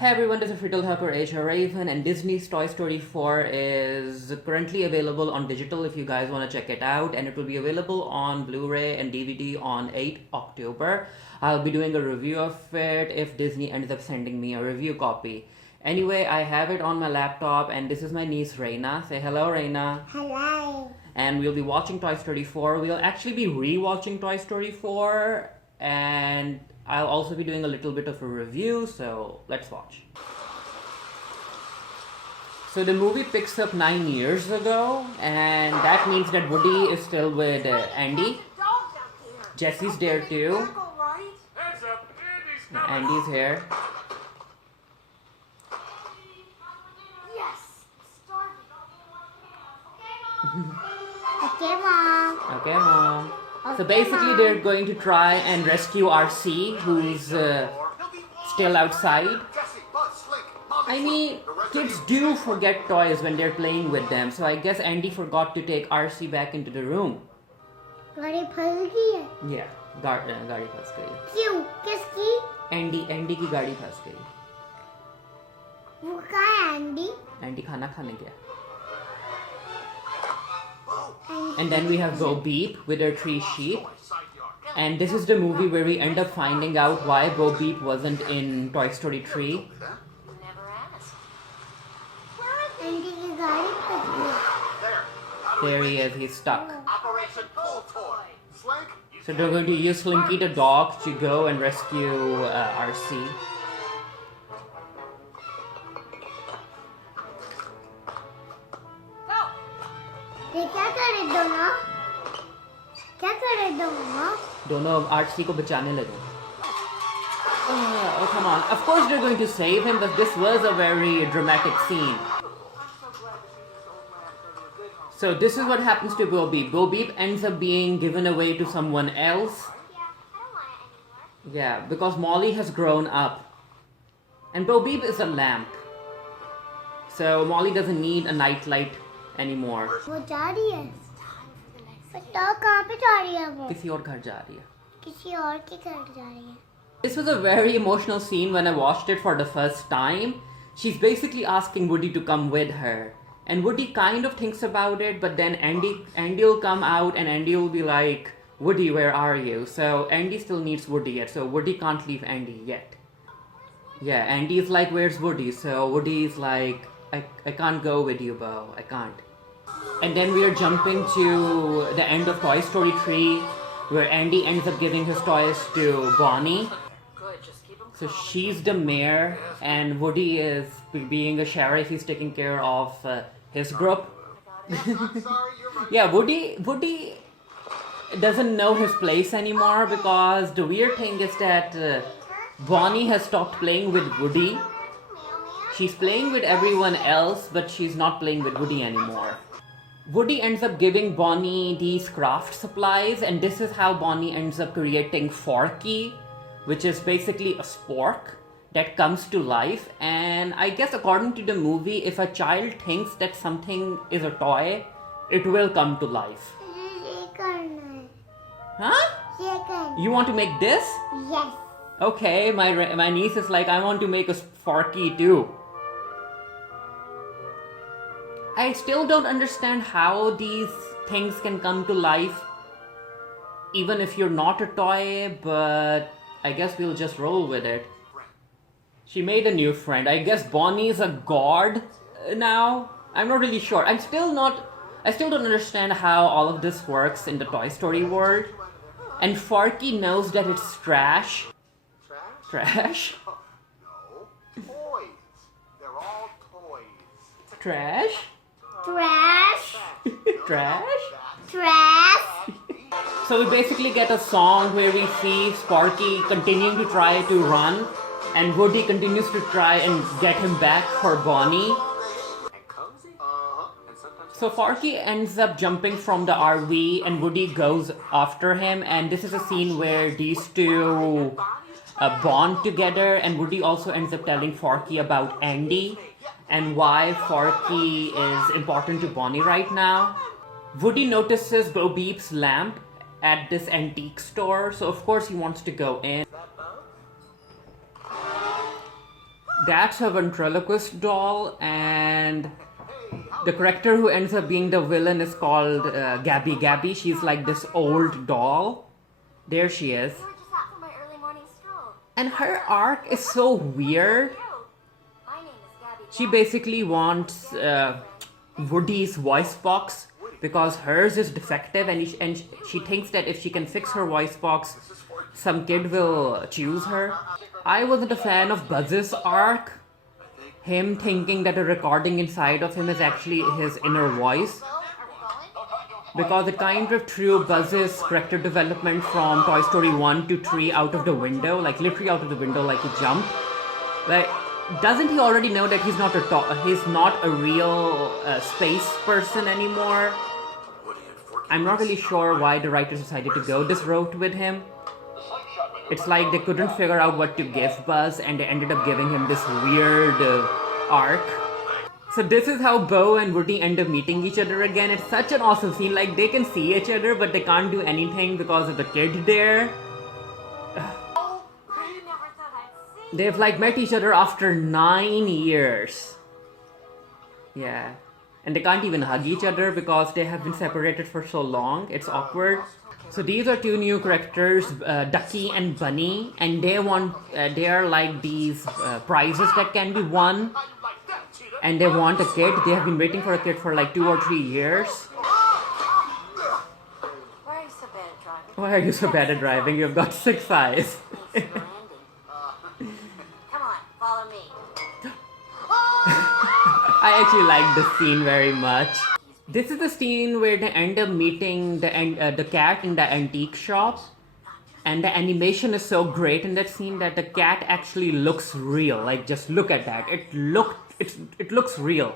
Hey everyone, this is Riddle Helper Asia Raven, and Disney's Toy Story 4 is currently available on digital if you guys want to check it out, and it will be available on Blu-ray and DVD on 8 October. I'll be doing a review of it if Disney ends up sending me a review copy. Anyway, I have it on my laptop, and this is my niece Reina. Say hello, Reina. Hello. And we'll be watching Toy Story 4. We'll actually be re-watching Toy Story 4, and I'll also be doing a little bit of a review, so let's watch. So the movie picks up 9 years ago, and that means that Woody is still with Andy. Jesse's there too. Andy's here. Okay, Mom. Okay, Mom. So basically they're going to try and rescue RC, who's still outside. I mean, kids do forget toys when they're playing with them, so I guess Andy forgot to take RC back into the room. गाड़ी फंस गई है। Yeah, गाड़ी फंस गई। क्यों? किसकी? Andy की गाड़ी फंस गई। वो कहाँ है एंडी? एंडी खाना खाने गया। And then we have Bo Peep with her 3 sheep. And this is the movie where we end up finding out why Bo Peep wasn't in Toy Story 3. Andy की गाड़ी फंस गई। There he is, he's stuck. So they're going to use Slinky the dog to go and rescue RC. ये क्या करे दोनों? क्या करे दोनों? दोनों RC को बचाने लगे. Oh, come on. Of course they're going to save him, but this was a very dramatic scene. So this is what happens to Bo Peep. Bo Peep ends up being given away to someone else. Yeah, because Molly has grown up. And Bo Peep is a lamp. So Molly doesn't need a nightlight anymore. वो जा रही है। बताओ कहाँ पे जा रही है वो? किसी और घर जा रही है. किसी और के घर जा रही है। This was a very emotional scene when I watched it for the first time. She's basically asking Woody to come with her. And Woody kind of thinks about it, but then Andy will come out and Andy will be like, Woody, where are you? So Andy still needs Woody yet, so Woody can't leave Andy yet. Yeah, Andy is like, where's Woody? So Woody is like, I can't go with you, Bo. I can't. And then we are jumping to the end of Toy Story 3, where Andy ends up giving his toys to Bonnie. So she's the mayor, and Woody is being a sheriff. He's taking care of his group. Yeah, Woody doesn't know his place anymore, because the weird thing is that Bonnie has stopped playing with Woody. She's playing with everyone else, but she's not playing with Woody anymore. Woody ends up giving Bonnie these craft supplies, and this is how Bonnie ends up creating Forky, which is basically a spork that comes to life. And I guess according to the movie, if a child thinks that something is a toy, it will come to life. ये करना है। Huh? ये करना। You want to make this? Yes. Okay, my niece is like, I want to make a Forky too. I still don't understand how these things can come to life, even if you're not a toy, but I guess we'll just roll with it. She made a new friend. I guess Bonnie's a god now? I'm not really sure. I still don't understand how all of this works in the Toy Story world. And Forky knows that it's trash. Trash? No, toys. They're all toys. Trash? Trash. Trash? Trash. So we basically get a song where we see Sparky continuing to try to run, and Woody continues to try and get him back for Bonnie. So Forky ends up jumping from the RV, and Woody goes after him, and this is a scene where these two bond together, and Woody also ends up telling Forky about Andy and why Forky is important to Bonnie right now. Woody notices Bo Peep's lamp at this antique store, so of course he wants to go in. That's a ventriloquist doll, and the character who ends up being the villain is called Gabby Gabby. She's like this old doll. There she is. We were just out for my early morning stroll. And her arc is so weird. My name is Gabby. She basically wants Woody's voice box because hers is defective, and she thinks that if she can fix her voice box, some kid will choose her. I wasn't a fan of Buzz's arc. Him thinking that a recording inside of him is actually his inner voice. Because it kind of threw Buzz's character development from Toy Story 1 to 3 out of the window, like literally out of the window, like he jumped. Like, doesn't he already know that he's not a real space person anymore? I'm not really sure why the writers decided to go this route with him. It's like they couldn't figure out what to give Buzz, and they ended up giving him this weird arc. So this is how Bo and Woody end up meeting each other again. It's such an awesome scene. Like, they can see each other, but they can't do anything because of the kid there. They've like met each other after 9 years. Yeah. And they can't even hug each other because they have been separated for so long. It's awkward. So these are two new characters, Ducky and Bunny, and they are like these prizes that can be won, and they want a kid. They have been waiting for a kid for like 2 or 3 years. Why are you so bad at driving? Why are you so bad at driving? You've got 6 eyes. Come on, follow me. I actually like this scene very much. This is the scene where they end up meeting the cat in the antique shop, and the animation is so great in that scene that the cat actually looks real. Like, just look at that. It looks real.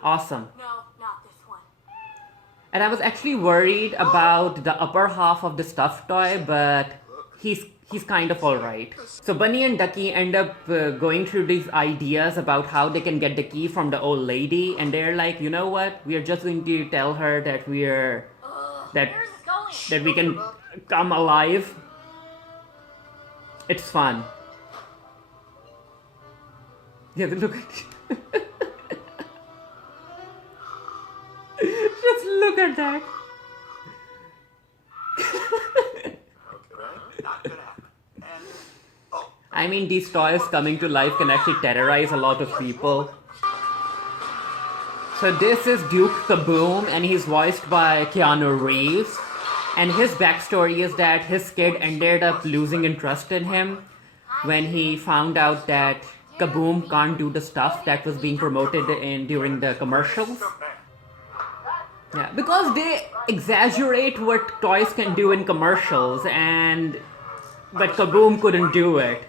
Awesome. No, not this one. And I was actually worried about the upper half of the stuffed toy, but he's kind of alright. So Bunny and Ducky end up going through these ideas about how they can get the key from the old lady, and they're like, you know what? We are just going to tell her that that we can come alive. It's fun. Yeah, look at just look at that. I mean, these toys coming to life can actually terrorize a lot of people. So this is Duke Kaboom, and he's voiced by Keanu Reeves. And his backstory is that his kid ended up losing interest in him when he found out that Kaboom can't do the stuff that was being promoted during the commercials. Yeah, because they exaggerate what toys can do in commercials, but Kaboom couldn't do it.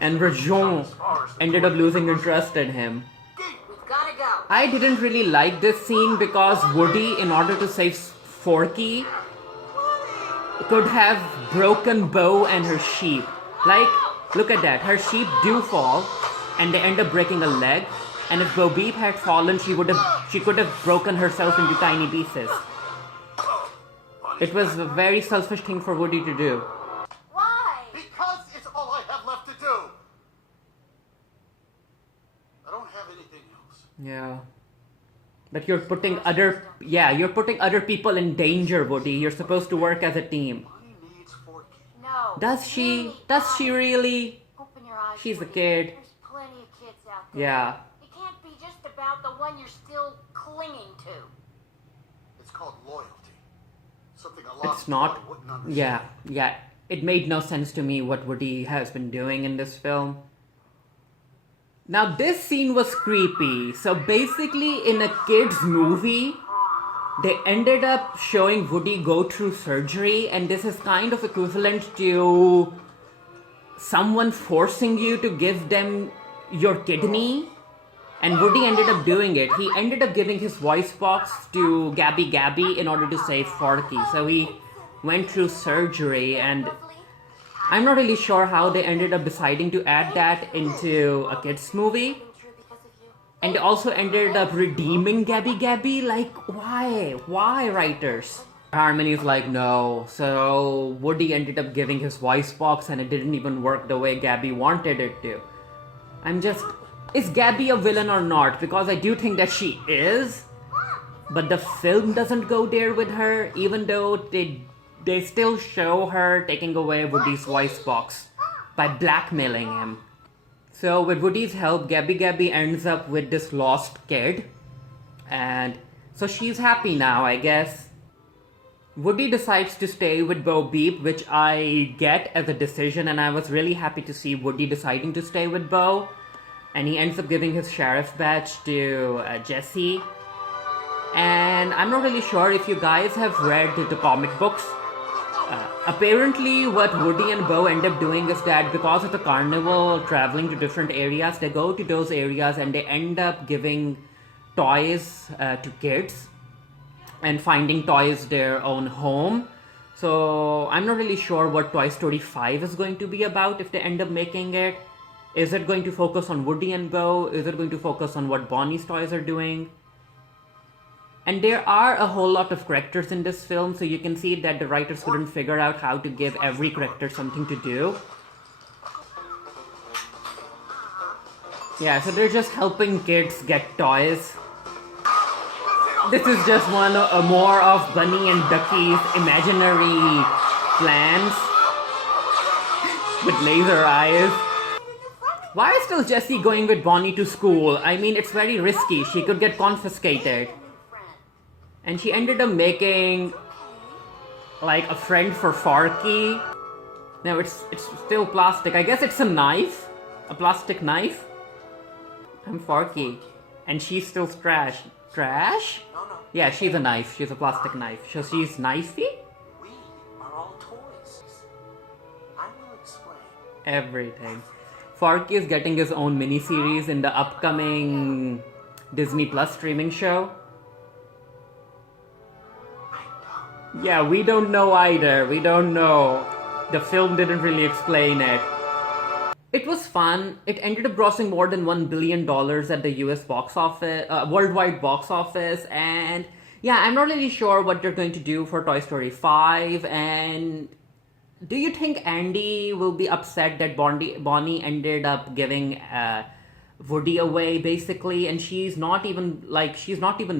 And Rajon ended up losing interest in him. We've gotta go. I didn't really like this scene because Woody, in order to save Forky, could have broken Bo and her sheep. Like, look at that. Her sheep do fall, and they end up breaking a leg. And if Bo Peep had fallen, she could have broken herself into tiny pieces. It was a very selfish thing for Woody to do. Why? Because it's all I have left to do. I don't have anything else. Yeah. But you're putting other people in danger, Woody. You're supposed to work as a team. Bunny needs Forky. No. Does she? Really, Does no. she really? Open your eyes. She's a Woody. kid. There's plenty of kids out there. Yeah. It can't be just about the one you're still clinging to. It's called loyalty. Something a lot It's not. of wouldn't understand. Yeah. It made no sense to me what Woody has been doing in this film. Now, this scene was creepy. So basically, in a kid's movie, they ended up showing Woody go through surgery, and this is kind of equivalent to someone forcing you to give them your kidney. And Woody ended up doing it. He ended up giving his voice box to Gabby Gabby in order to save Forky. So he went through surgery, and I'm not really sure how they ended up deciding to add that into a kids movie. And they also ended up redeeming Gabby Gabby. Like, why? Why, writers? Harmony's like, no. So Woody ended up giving his voice box and it didn't even work the way Gabby wanted it to. Is Gabby a villain or not? Because I do think that she is. But the film doesn't go there with her, even though they still show her taking away Woody's voice box by blackmailing him. So with Woody's help, Gabby ends up with this lost kid. And so she's happy now, I guess. Woody decides to stay with Bo Peep, which I get as a decision, and I was really happy to see Woody deciding to stay with Bo. And he ends up giving his sheriff's badge to Jesse. And I'm not really sure if you guys have read the comic books. Apparently what Woody and Bo end up doing is that because of the carnival traveling to different areas, they go to those areas and they end up giving toys to kids and finding toys their own home. So I'm not really sure what Toy Story 5 is going to be about if they end up making it. Is it going to focus on Woody and Bo? Is it going to focus on what Bonnie's toys are doing? And there are a whole lot of characters in this film, so you can see that the writers couldn't figure out how to give every character something to do. Yeah, so they're just helping kids get toys. This is just more of Bunny and Ducky's imaginary plans with laser eyes. Why is still Jessie going with Bonnie to school? I mean, it's very risky. She could get confiscated. And she ended up making like a friend for Forky. No, it's still plastic. I guess it's a knife. A plastic knife. I'm Forky. And she's still trash. Trash? Yeah, she's a knife. She's a plastic knife. So she's knifey? We are all toys. I will explain. Everything. Forky is getting his own miniseries in the upcoming Disney Plus streaming show. Yeah, we don't know either. We don't know. The film didn't really explain it. It was fun. It ended up grossing more than $1 billion at the US box office, worldwide box office. And yeah, I'm not really sure what they're going to do for Toy Story 5. And do you think Andy will be upset that Bonnie ended up giving Woody away basically, and she's not even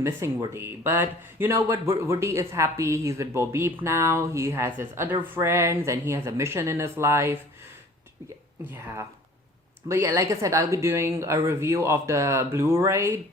missing Woody? But you know what, Woody is happy. He's with Bo Peep now. He has his other friends and he has a mission in his life. Yeah. But yeah, like I said, I'll be doing a review of the Blu-ray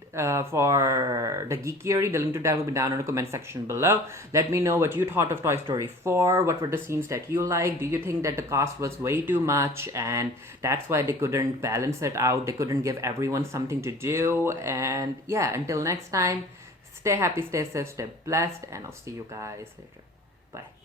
for the Geekiary. The link to that will be down in the comment section below. Let me know what you thought of Toy Story 4. What were the scenes that you liked? Do you think that the cast was way too much and that's why they couldn't balance it out? They couldn't give everyone something to do? And yeah, until next time, stay happy, stay safe, stay blessed, and I'll see you guys later. Bye.